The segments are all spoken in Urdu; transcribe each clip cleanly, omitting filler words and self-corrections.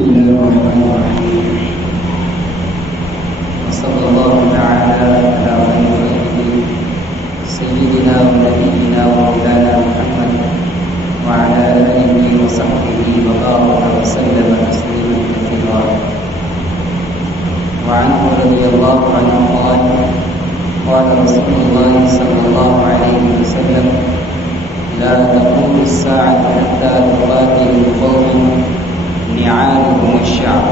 الله الرحمن الرحيم وصلى الله تعالى على خير خلقه سيدنا ونبينا ومولانا محمد وعلى آله وصحبه وبارك وسلم تسليما كثيرا. وعنه رضي الله عنه قال قال رسول الله صلى الله عليه وسلم لا تقوم الساعة حتى تقاتل قوم نعالهم الشعب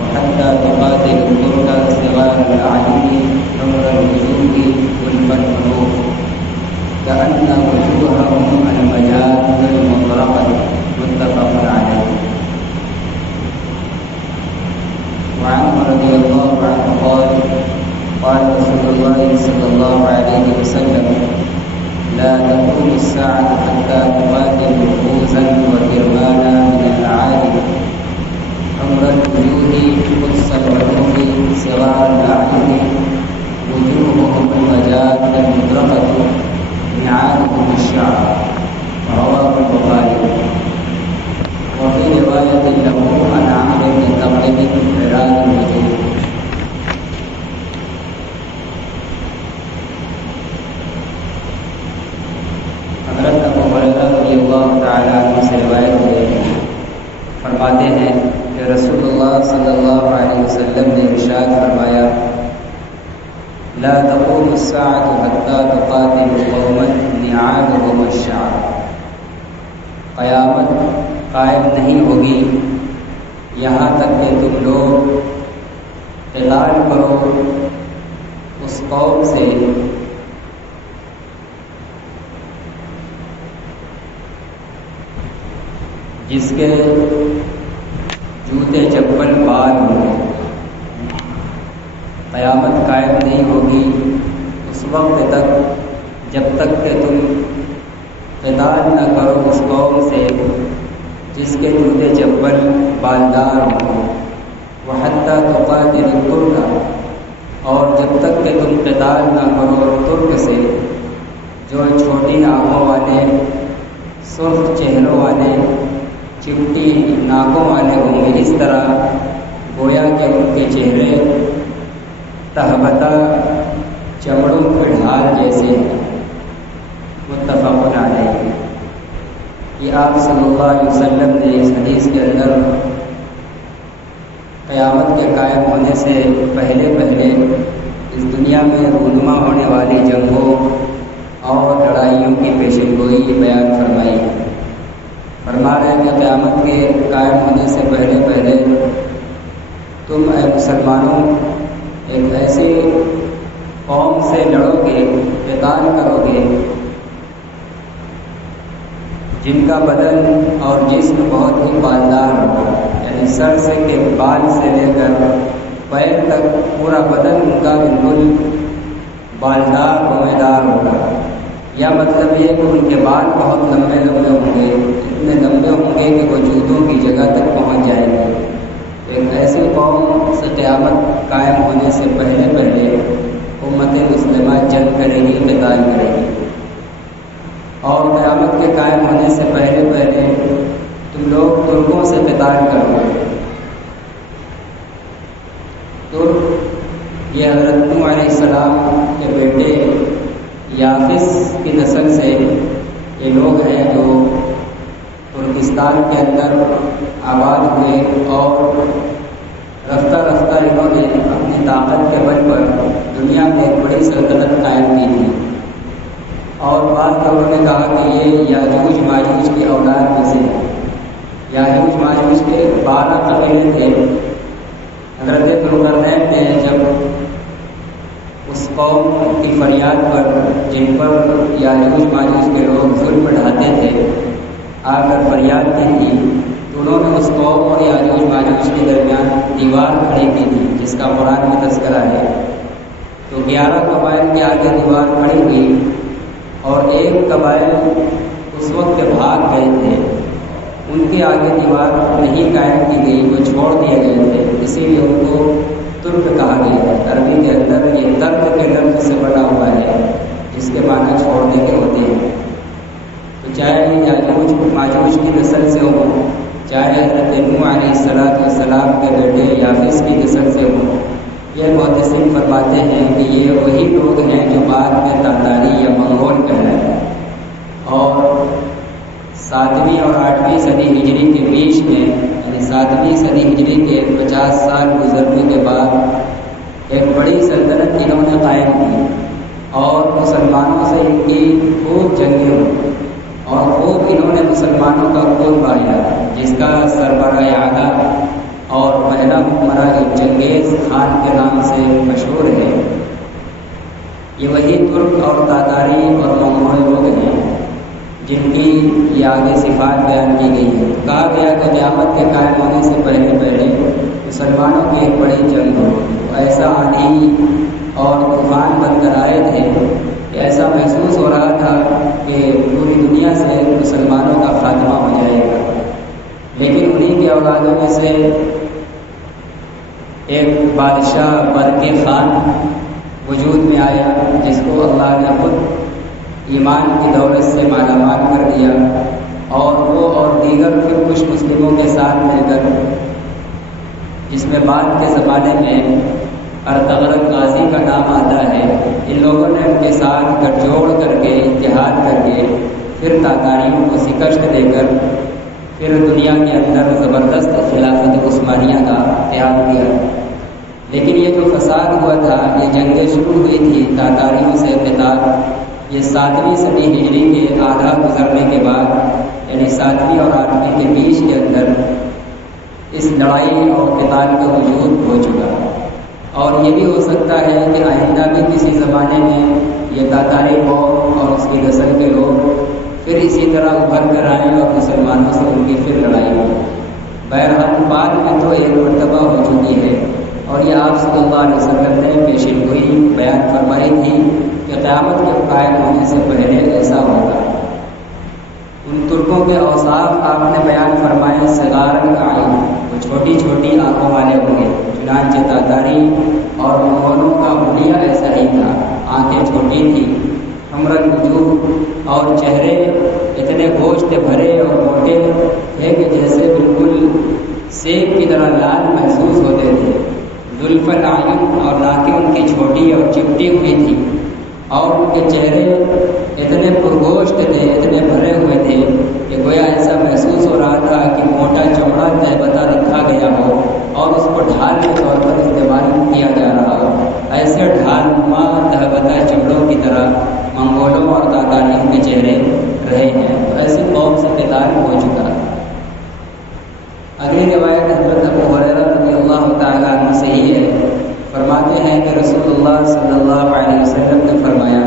وحتى تقاتل الترك صغار الأعين حمر الوجوه والمنحوت كأن وجوههم المجاد المطرقة متفق عليه. وعنه رضي الله عنه قال قال رسول الله صلى الله عليه وسلم لا تقوم الساعة حتى تقاتل نفوسا وكرمانا من الأعالي حمر الوجوه قدس الوجوه صغار الأعين وجوههم المجاد المطرقة نعالهم الشعر. رواه البخاري. وفي رواية له عن عمرو بن ثقيل عراق الوجوه. حضرت ابو ہریرہ رضی اللہ تعالیٰ عنہ سے روایت ہے، فرماتے ہیں کہ رسول اللہ صلی اللہ علیہ وسلم نے ارشاد فرمایا لا تقوم الساعة حتى تقاتل قوما نعالهم الشعر. قیامت قائم نہیں ہوگی یہاں تک کہ تم لوگ قتال کرو اس قوم سے جس کے جوتے چپل بال ہوں. قیامت قائم نہیں ہوگی اس وقت تک جب تک کہ تم قتال نہ کرو اس قوم سے جس کے جوتے چپل بالدار ہوں. وحتیٰ تقاتل الترک، اور جب تک کہ تم قتال نہ کرو ترک سے جو چھوٹی آنکھوں والے، سرخ چہروں والے، چپٹی ناکوں والے ہوں گے. اس طرح گویا کہ ان کے چہرے تہبتہ چمڑوں کے ڈھال جیسے ہیں. متفق علیہ. یہ آپ صلی اللہ علیہ وسلم نے اس حدیث کے اندر قیامت کے قائم ہونے سے پہلے اس دنیا میں رونما ہونے والی جنگوں اور لڑائیوں کی پیشن گوئی بیان فرمائی. فرما رہے ہیں کہ قیامت کے قائم ہونے سے پہلے تم اے مسلمانوں ایک ایسی قوم سے لڑو گے، قتال کرو گے جن کا بدن اور جسم بہت ہی بالدار ہوگا، یعنی سر سے کے بال سے لے کر پیر تک پورا بدن ان کا بالکل بالدار روئےدار ہوگا. یا مطلب یہ کہ ان کے بال بہت لمبے ہوں گے، اتنے لمبے ہوں گے کہ وہ جوتوں کی جگہ تک پہنچ جائیں گے. ایک ایسی قوم سے قیامت قائم ہونے سے پہلے امت مسلمہ جنگ کرے گی، قتال کرے گی. اور قیامت کے قائم ہونے سے پہلے تم لوگ ترکوں سے قتال کرو گے. ترک یہ حضرت نوح علیہ السلام کے بیٹے یافس کی نسل سے یہ لوگ ہیں جو ترکستان کے اندر آباد ہوئے اور رفتہ انہوں نے اپنی طاقت کے بل پر دنیا میں ایک بڑی سلطنت قائم کی تھی. اور بعض لوگوں نے کہا کہ یہ یاجوج ماجوج کی اولاد میں سے ہے. یاجوج ماجوج کے 12 قبیلے تھے. حضرت ذوالقرنین نے جب اس قوم کی فریاد پر جن پر یاجوج ماجوج کے لوگ ظلم ڈھاتے تھے آ کر فریاد کی تھی، تو انہوں نے اس قوم اور یاجوج ماجوج کے درمیان دیوار کھڑی کی تھی جس کا قرآن میں تذکرہ ہے. تو 11 قبائل کے آگے دیوار کھڑی ہوئی اور ایک قبائل اس وقت کے بھاگ گئے تھے، ان کے آگے دیوار نہیں قائم کی گئی، وہ چھوڑ دیے گئے تھے. اسی لیے ان کو ترک کہا گیا ہے. عربی کے اندر یہ ترک کے لفظ سے بنا ہوا ہے جس کے معنی چھوڑنے کے ہوتے ہیں. تو چاہے یاجوج ماجوج کی نسل سے ہوں، چاہے حضرت نوح علیہ السلام کے بیٹے یافس کی نسل سے ہوں۔ یہ محدثین فرماتے ہیں کہ یہ وہی لوگ ہیں جو بعد میں تاتاری یا منگول کہلائے، اور 7ویں اور 8ویں صدی ہجری کے بیچ میں، یعنی 7ویں صدی ہجری کے 50 سال گزرنے کے بعد ایک بڑی سلطنت انہوں نے قائم کی، اور مسلمانوں سے ان کی خوب جنگیں ہوئی، اور خوب انہوں نے مسلمانوں کا خون بہایا، جس کا سربراہ اعلیٰ اور پہلا حکمراں چنگیز خان کے نام سے مشہور ہے۔ یہ وہی ترک اور تاتاری اور منگول لوگ ہیں جن کی یہ آگے صفات بیان کی گئی ہے۔ کہا گیا کہ قیامت کے قائم ہونے سے پہلے مسلمانوں کی ایک بڑی جنگ ہو، ایسا آندھی اور طوفان بن کر آئے تھے کہ ایسا محسوس ہو رہا تھا کہ پوری دنیا سے مسلمانوں کا خاتمہ ہو جائے گا، لیکن انہی کے اولادوں میں سے ایک بادشاہ برقی خان وجود میں آیا، جس کو اللہ نے خود ایمان کی دولت سے مالا مال کر دیا، اور وہ اور دیگر پھر کچھ مسلموں کے ساتھ مل کر، جس میں بعد کے زمانے میں ارطغرل غازی کا نام آتا ہے، ان لوگوں نے ان کے ساتھ گٹجوڑ کر کے، اتحاد کر کے، پھر تاتاریوں کو شکست دے کر پھر دنیا کے اندر زبردست خلافت عثمانیہ کا قیام کیا۔ لیکن یہ جو فساد ہوا تھا، یہ جنگیں شروع ہوئی تھی تاتاریوں سے قتال، یہ 7ویں صدی ہجری کے آدھا گزرنے کے بعد، یعنی 7ویں اور 8ویں کے بیچ کے اندر اس لڑائی اور قتال کا وجود ہو چکا، اور یہ بھی ہو سکتا ہے کہ آئندہ بھی کسی زمانے میں یہ تاتاری قوم اور اس کی نسل کے لوگ پھر اسی طرح ابھر کر آئیں اور مسلمانوں سے ان کی پھر لڑائی ہو۔ بہرحال بعد میں تو ایک مرتبہ ہو چکی ہے، اور یہ آپ صلی اللہ علیہ وسلم نے پیشن گوئی بیان فرمائی تھی کہ قیامت کے قائم ہونے سے پہلے ایسا ہوگا۔ ان ترکوں کے اوصاف آپ نے بیان فرمائے، صغار العین، وہ چھوٹی چھوٹی آنکھوں والے ہوں گے، چنانچہ تاتاری اور منگولوں کا حلیہ ایسا ہی تھا، آنکھیں چھوٹی تھیں، حمر الوجوہ، اور چہرے اتنے گوشت بھرے اور موٹے تھے کہ جیسے بالکل سیب کی طرح لال محسوس ہوتے تھے، ذوالف العین، اور ناکیں ان کی چھوٹی اور چپٹی ہوئی تھی، اور ان کے چہرے اتنے پرگوشت تھے، اتنے بھرے ہوئے تھے کہ گویا ایسا محسوس ہو رہا تھا کہ موٹا چمڑا تہبتا رکھا گیا ہو اور اس کو ڈھال کے طور پر استعمال کیا جا رہا ہو۔ ایسے ڈھال نما تہبتا چمڑوں کی طرح منگولوں اور تاتاریوں کے چہرے رہے ہیں، تو ایسی قوم سے قتال ہو چکا۔ اگلی روایت حضرت ابو ہریرہ رضی اللہ تعالیٰ عنہ سے ہی ہے، فرماتے ہیں کہ رسول اللہ صلی اللہ علیہ وسلم نے فرمایا،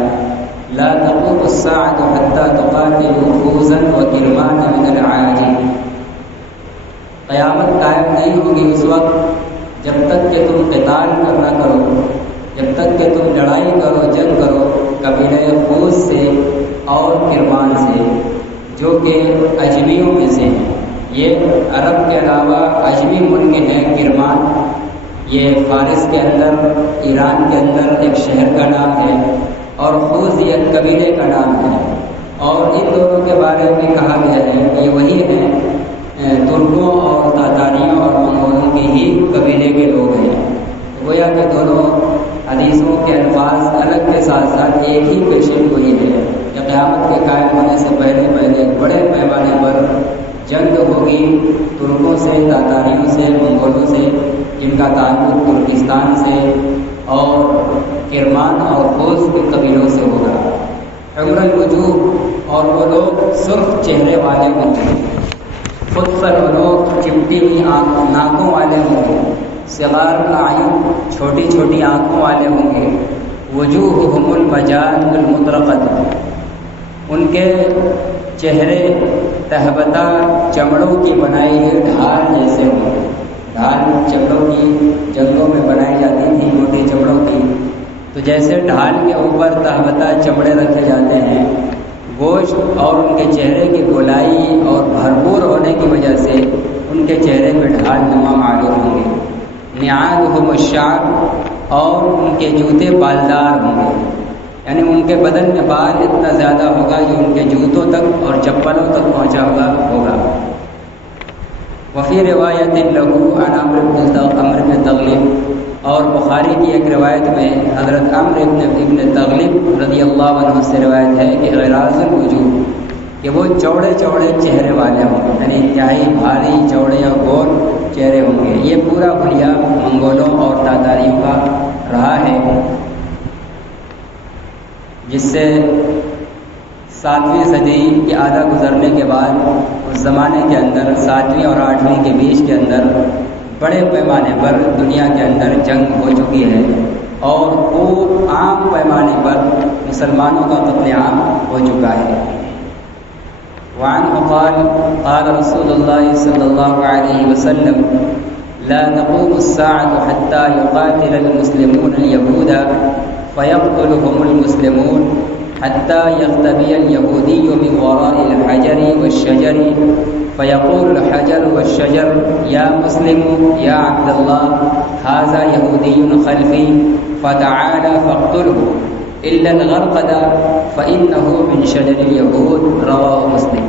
لا تقوم الساعة حتى تقاتلوا خوزا وكرمانا من العاجل، قیامت قائم نہیں ہوگی اس وقت جب تک کہ تم قتال کرنا کرو، جب تک کہ تم لڑائی کرو، جنگ کرو قبیلہ خوز سے اور کرمان سے، جو کہ اجمیوں میں سے ہیں۔ یہ عرب کے علاوہ اجمی ملک ہے کرمان، یہ فارس کے اندر، ایران کے اندر ایک شہر کا نام ہے، اور خوز یہ قبیلے کا نام ہے، اور ان دونوں کے بارے میں کہا گیا ہے کہ یہ وہی ہیں، ترکوں اور تاتاریوں اور منگولوں کے ہی قبیلے کے لوگ ہیں۔ گویا کہ دونوں حدیثوں کے الفاظ الگ کے ساتھ ساتھ ایک ہی پیشن گوئی ہے کہ قیامت کے قائم ہونے سے پہلے بڑے پیمانے پر جنگ ہوگی ترکوں سے، تاتاریوں سے، منگولوں سے، جن کا تعلق ترکستان سے اور کرمان اور خوز کے قبیلوں سے ہوگا۔ حمر الوجوہ، اور وہ لوگ سرخ چہرے والے ہوں گے، خود پر وہ لوگ چمٹی ہوئی ناکوں والے ہوں گے، صغار العین، چھوٹی چھوٹی آنکھوں والے ہوں گے، وجوہہم المجان المطرقۃ، ان کے چہرے تہبتا چمڑوں کی بنائی ہوئی ڈھال جیسے ہوں گے۔ ڈھال چمڑوں کی جنگوں میں بنائی جاتی تھی، موٹی چمڑوں کی، تو جیسے ڈھال کے اوپر تہبتا چمڑے رکھے جاتے ہیں، گوشت اور ان کے چہرے کی گولائی اور بھرپور ہونے کی وجہ سے ان کے چہرے پہ ڈھال نما معلوم ہوں گے۔ نعالہم الشعب، اور ان کے جوتے بالدار ہوں گے، یعنی ان کے بدن میں بال اتنا زیادہ ہوگا جو ان کے جوتوں تک اور چپلوں تک پہنچا ہوگا۔ وفی روایت لہو عن عمرو بن تغلب، اور بخاری کی ایک روایت میں حضرت عمرو بن تغلب رضی اللہ عنہ سے روایت ہے کہ غراض الوجوہ، کہ وہ چوڑے چوڑے چہرے والے ہوں گے، یعنی انتہائی بھاری چوڑے اور گول چہرے ہوں گے۔ یہ پورا حلیہ منگولوں اور تاتاریوں کا رہا ہے، جس سے 7ویں صدی کی آدھا گزرنے کے بعد اس زمانے کے اندر 7ویں اور 8ویں کے بیچ کے اندر بڑے پیمانے پر دنیا کے اندر جنگ ہو چکی ہے، اور خوب عام پیمانے پر مسلمانوں کا قتل عام ہو چکا ہے۔ وعنہ قال قال رسول اللہ صلی اللہ علیہ وسلم لا تقوم الساعة حتى يقاتل المسلمون اليهود فيقتلهم المسلمون حتى يختبئ اليهودي من وراء الحجر والشجر فيقول الحجر والشجر يا مسلم يا عبد الله هذا يهودي خلفي فتعالى فاقتله إلا الغرقد فإنه من شجر اليهود، رواه مسلم۔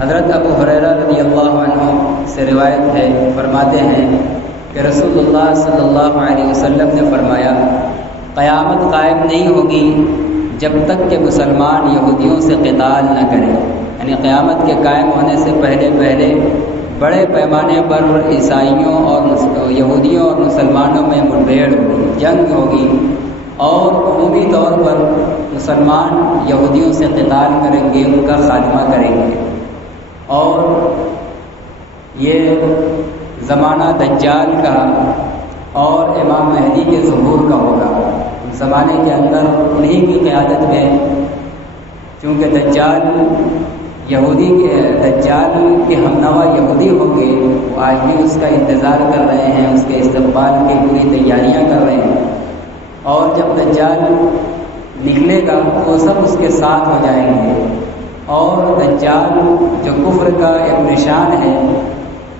حضرت ابو ہریرہ رضی اللہ عنہ سے روایت ہے، فرماتے ہیں کہ رسول اللہ صلی اللہ علیہ وسلم نے فرمایا قیامت قائم نہیں ہوگی جب تک کہ مسلمان یہودیوں سے قتال نہ کریں، یعنی قیامت کے قائم ہونے سے پہلے بڑے پیمانے پر عیسائیوں اور یہودیوں اور مسلمانوں میں مٹبھیڑ ہوگی، جنگ ہوگی، اور عمومی طور پر مسلمان یہودیوں سے قتال کریں گے، ان کا خاتمہ کریں گے۔ اور یہ زمانہ دجال کا اور امام مہدی کے ظہور کا ہوگا۔ زمانے کے اندر انہی کی قیادت میں، چونکہ دجال کے ہمنوا یہودی ہوں گے، وہ آج بھی اس کا انتظار کر رہے ہیں، اس کے استقبال کی پوری تیاریاں کر رہے ہیں، اور جب دجال نکلے گا وہ سب اس کے ساتھ ہو جائیں گے۔ اور دجال جو کفر کا ایک نشان ہے،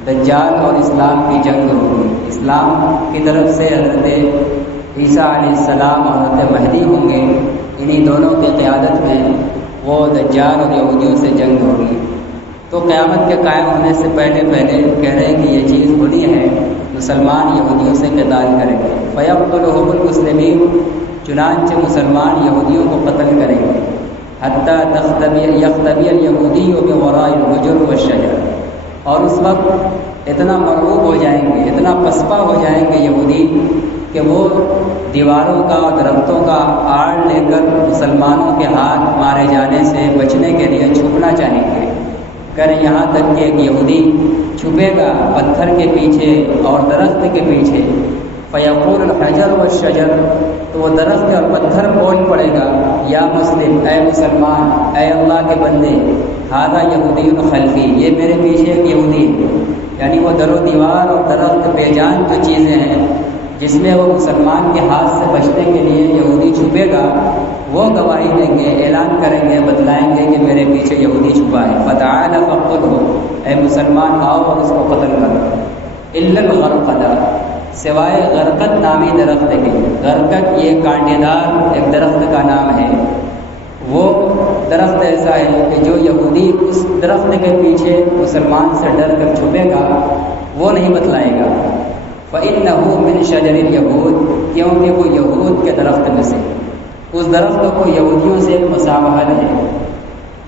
دجال اور اسلام کی جنگ ہوگی۔ اسلام کی طرف سے حضرت عیسیٰ علیہ السلام اور حضرت مہدی ہوں گے، انہی دونوں کی قیادت میں وہ دجال اور یہودیوں سے جنگ ہوگی۔ تو قیامت کے قائم ہونے سے پہلے کہہ رہے ہیں کہ یہ چیز ہونی ہے، مسلمان یہودیوں سے قتال کریں گے۔ فیقتلہم المسلمین، چنانچہ مسلمان یہودیوں کو قتل کریں گے، حتیٰ یختبئ الیہودی بوراء الحجر والشجر، اور اس وقت اتنا مرعوب ہو جائیں گے، اتنا پسپا ہو جائیں گے یہودی کہ وہ دیواروں کا اور درختوں کا آڑ لے کر مسلمانوں کے ہاتھ مارے جانے سے بچنے کے لیے چھپنا چاہیں گے۔ یہاں تک کہ ایک یہودی چھپے گا پتھر کے پیچھے اور درخت کے پیچھے، فیقول الحجر والشجر، تو وہ درخت اور پتھر بول پڑے گا، یا مسلم، اے مسلمان، اے اللہ کے بندے، ھذا یہودی خلفی، یہ میرے پیچھے ایک یہودی، یعنی وہ در و دیوار اور درخت بے جان جو چیزیں ہیں جس میں وہ مسلمان کے ہاتھ سے بچنے کے لیے یہودی چھپے گا، وہ گواہی دیں گے، اعلان کریں گے، بتلائیں گے کہ میرے پیچھے یہودی چھپا ہے۔ فتعالى فاقتله، اے مسلمان آؤ اور اس کو قتل کرو۔ الا الغرقد، سوائے غرقد نامی درخت کے، غرقد یہ کانٹے دار ایک درخت کا نام ہے، وہ درخت ایسا ہے کہ جو یہودی اس درخت کے پیچھے مسلمان سے ڈر کر چھپے گا وہ نہیں بتلائے گا۔ فإنه من شجر اليهود، کیونکہ وہ یہود کے درخت میں سے، اس درخت کو یہودیوں سے ایک مساوحت ہے۔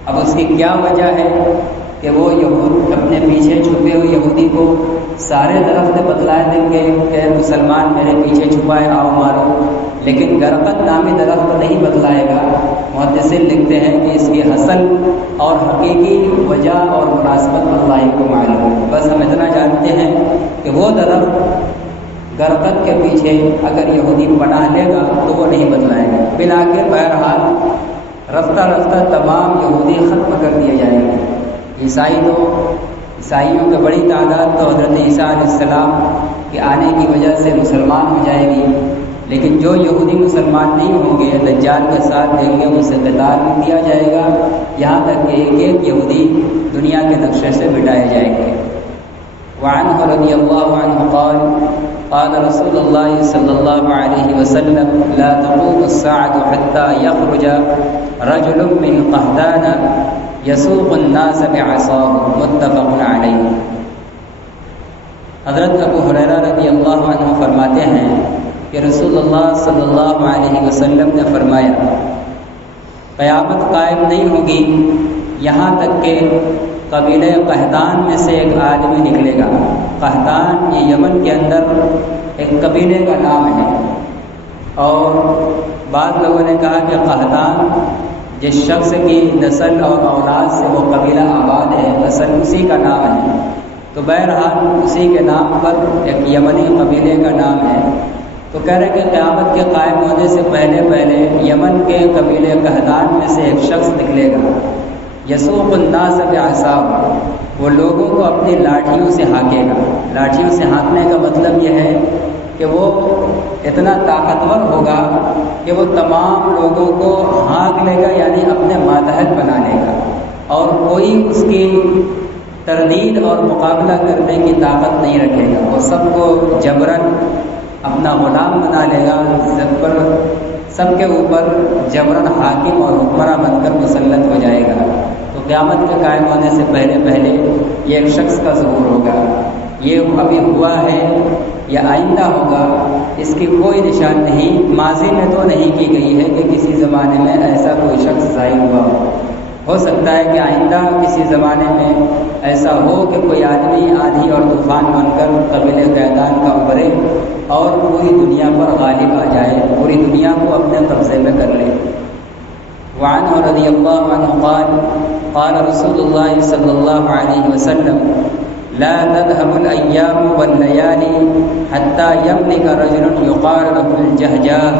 اب اس کی کیا وجہ ہے کہ وہ یہود اپنے پیچھے چھپے ہوئے یہودی کو سارے درخت بتلا دیں گے کہ مسلمان میرے پیچھے چھپائے، آؤ مارو، لیکن غرقد نامی درخت نہیں بتلائے گا۔ محدثین لکھتے ہیں کہ اس کی اصل اور حقیقی وجہ اور مناسبت اللہ کو معلوم ہے، بس ہم اتنا جانتے ہیں کہ وہ درخت غرقد کے پیچھے اگر یہودی پناہ لے گا تو وہ نہیں بتلائے گا۔ بلاخر بہرحال رفتہ رفتہ تمام یہودی ختم کر دیے جائیں گے۔ عیسائیوں کی بڑی تعداد تو حضرت عیسیٰ علیہ السلام کے آنے کی وجہ سے مسلمان ہو جائے گی، لیکن جو یہودی مسلمان نہیں ہوں گے دجال کا ساتھ دیں گے، ان سے قتال بھی کیا جائے گا، یہاں تک کہ ایک ایک یہودی دنیا کے نقشے سے مٹائے جائیں گے۔ وعنہ رضی اللہ عنہ قال قال رسول اللہ صلی اللہ علیہ وسلم لا تقوم الساعة حتى يخرج رجل من قحطان يسوق الناس بعصاه، متفق علیہ۔ حضرت ابو ہریرہ رضی اللہ عنہ فرماتے ہیں کہ رسول اللہ صلی اللہ علیہ وسلم نے فرمایا قیامت قائم نہیں ہوگی یہاں تک کہ قبیلہ قحطان میں سے ایک آدمی نکلے گا۔ قحطان یہ یمن کے اندر ایک قبیلے کا نام ہے، اور بعض لوگوں نے کہا کہ قحطان جس شخص کی نسل اور اولاد سے وہ قبیلہ آباد ہے اصل اسی کا نام ہے، تو بہرحال اسی کے نام پر ایک یمنی قبیلے کا نام ہے۔ تو کہہ رہے کہ قیامت کے قائم ہونے سے پہلے پہلے یمن کے قبیلے قحطان میں سے ایک شخص نکلے گا، یسوق الناس بعصاه، وہ لوگوں کو اپنی لاٹھیوں سے ہانکے گا۔ لاٹھیوں سے ہانکنے کا مطلب یہ ہے کہ وہ اتنا طاقتور ہوگا کہ وہ تمام لوگوں کو ہانک لے گا، یعنی اپنے ماتحت بنا لے گا، اور کوئی اس کی تردید اور مقابلہ کرنے کی طاقت نہیں رکھے گا۔ وہ سب کو جبراً اپنا غلام بنا لے گا، سب کے اوپر جبراً حاکم اور حکمراں بن کر مسلط ہو جائے گا۔ تو قیامت کے قائم ہونے سے پہلے پہلے یہ ایک شخص کا ظہور ہوگا۔ یہ ابھی ہوا ہے یا آئندہ ہوگا اس کی کوئی نشان نہیں، ماضی میں تو نہیں کی گئی ہے کہ کسی زمانے میں ایسا کوئی شخص ظاہر ہوا ہو سکتا ہے کہ آئندہ کسی زمانے میں ایسا ہو کہ کوئی آدمی آندھی اور طوفان بن کر قبیلہ قحطان کا ابھرے اور پوری دنیا پر غالب آ جائے، پوری دنیا کو اپنے قبضے میں کر لے۔ وعنہ رضی اللہ عنہ قال رسول اللہ صلی اللہ علیہ وسلم لا تذهب الأيام والليالي حتى يملك رجل يقال له الجهجاه،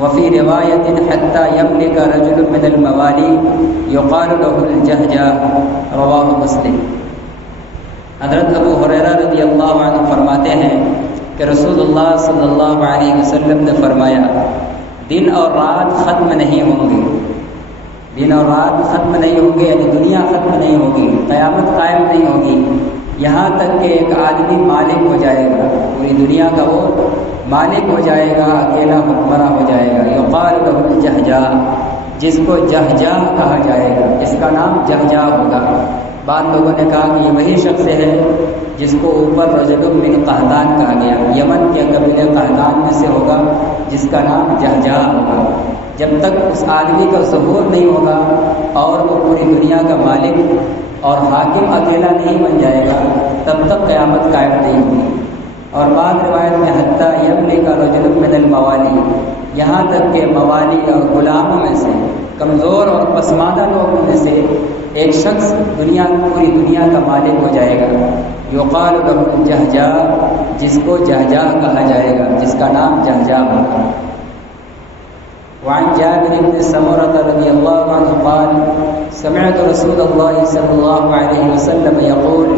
وفي رواية حتى يملك رجل من الموالي يقال له الجهجاه، رواه مسلم۔ حضرت ابو ہریرہ رضی اللہ عنہ فرماتے ہیں کہ رسول اللہ صلی اللہ علیہ وسلم نے فرمایا دن اور رات ختم نہیں ہوں گے، دن اور رات ختم نہیں ہوں گے، یعنی دنیا ختم نہیں ہوگی، قیامت قائم نہیں ہوگی، یہاں تک کہ ایک آدمی مالک ہو جائے گا، پوری دنیا کا وہ مالک ہو جائے گا، اکیلا حکمراں ہو جائے گا، یقال له الجہجاہ، جس کو جہجاہ کہا جائے گا، جس کا نام جہجاہ ہوگا۔ بعض لوگوں نے کہا کہ یہ وہی شخص ہے جس کو اوپر رجل من قحطان کہا گیا، یمن کے قبیلے قحطان میں سے ہوگا جس کا نام جہجاہ ہوگا۔ جب تک اس آدمی کا ظہور نہیں ہوگا اور وہ پوری دنیا کا مالک اور حاکم اکیلا نہیں بن جائے گا تب تک قیامت قائم نہیں ہوگی۔ اور بعض روایت میں حتیٰ یملک رجل من الموالی، یہاں تک کہ موالی اور غلاموں میں سے کمزور اور پسماندہ لوگوں میں سے ایک شخص پوری دنیا کا مالک ہو جائے گا، یقال له الجہجاہ، جس کو جہجاہ کہا جائے گا، جس کا نام جہجاہ ہوگا۔ وعن جابر بن سمرة رضی اللہ عنہ قال سمعت رسول اللہ صلی اللہ علیہ وسلم یقول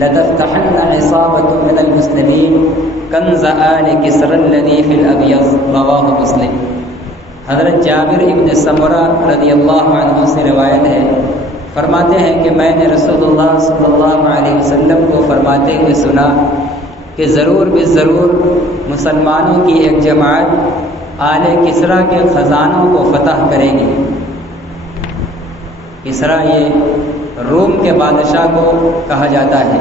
لتفتحن عصابة من المسلمین کنز آل کسر الذی فی الابیض، رواہ مسلم۔ حضرت جابر ابن سمرہ رضی اللہ عنہ سے روایت ہے، فرماتے ہیں کہ میں نے رسول اللہ صلی اللہ علیہ وسلم کو فرماتے ہوئے سنا کہ ضرور بالضرور مسلمانوں کی ایک جماعت آل کسریٰ کے خزانوں کو فتح کرے گی۔ کسریٰ یہ روم کے بادشاہ کو کہا جاتا ہے،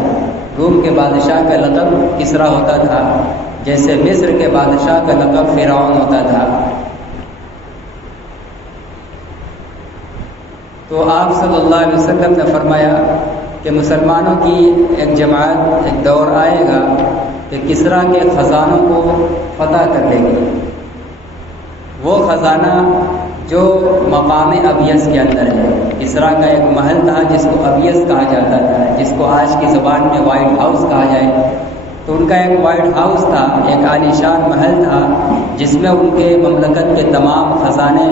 روم کے بادشاہ کا لقب کسریٰ ہوتا تھا، جیسے مصر کے بادشاہ کا لقب فرعون ہوتا تھا۔ تو آپ صلی اللہ علیہ وسلم نے فرمایا کہ مسلمانوں کی ایک جماعت، ایک دور آئے گا کہ کسریٰ کے خزانوں کو فتح کر لے گی۔ وہ خزانہ جو مقام ابیض کے اندر ہے، کسریٰ کا ایک محل تھا جس کو ابیض کہا جاتا تھا، جس کو آج کی زبان میں وائٹ ہاؤس کہا جائے، تو ان کا ایک وائٹ ہاؤس تھا، ایک عالیشان محل تھا جس میں ان کے مملکت کے تمام خزانے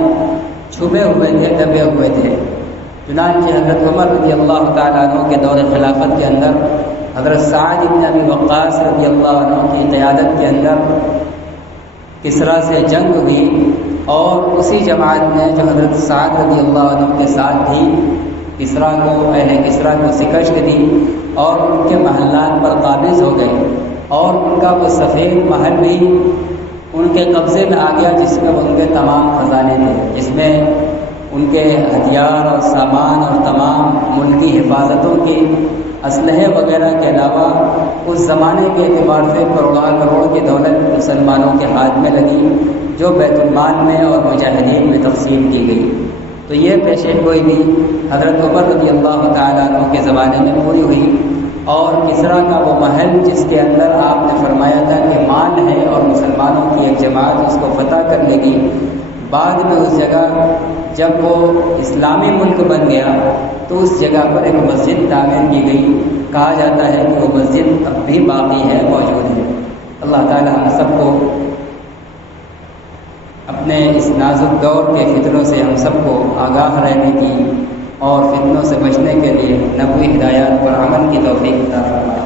چھپے ہوئے تھے، دبے ہوئے تھے۔ چنانچہ حضرت عمر رضی اللہ تعالیٰ عنہ کے دور خلافت کے اندر حضرت سعد بن ابی وقاص رضی اللہ عنہ کی قیادت کے اندر کسریٰ سے جنگ ہوئی، اور اسی جماعت نے جو حضرت سعد رضی اللہ عنہ کے ساتھ تھی، کسریٰ کو، اہل کسریٰ کو شکست دی اور ان کے محلات پر قابض ہو گئی، اور ان کا وہ سفید محل بھی ان کے قبضے میں آ گیا جس میں ان کے تمام خزانے تھے، جس میں ان کے ہتھیار اور سامان اور تمام ملکی حفاظتوں کی اسلحے وغیرہ کے علاوہ اس زمانے کے اعتبار سے کروڑوں کروڑ کی دولت مسلمانوں کے ہاتھ میں لگی، جو بیت المال میں اور مجاہدین میں تقسیم کی گئی۔ تو یہ پیشین گوئی بھی حضرت عمر رضی اللہ تعالیٰ عنہ کے زمانے میں پوری ہوئی، اور کسریٰ کا وہ محل جس کے اندر آپ نے فرمایا تھا کہ مال ہے اور مسلمانوں کی ایک جماعت اس کو فتح کر لے گی، بعد میں اس جگہ جب وہ اسلامی ملک بن گیا تو اس جگہ پر ایک مسجد تعمیر کی گئی۔ کہا جاتا ہے کہ وہ مسجد اب بھی باقی ہے، موجود ہے۔ اللہ تعالی ہم سب کو اپنے اس نازک دور کے فتنوں سے ہم سب کو آگاہ رہنے کی اور فتنوں سے بچنے کے لیے نبوی ہدایات پر عمل کی توفیق عطا فرمائے۔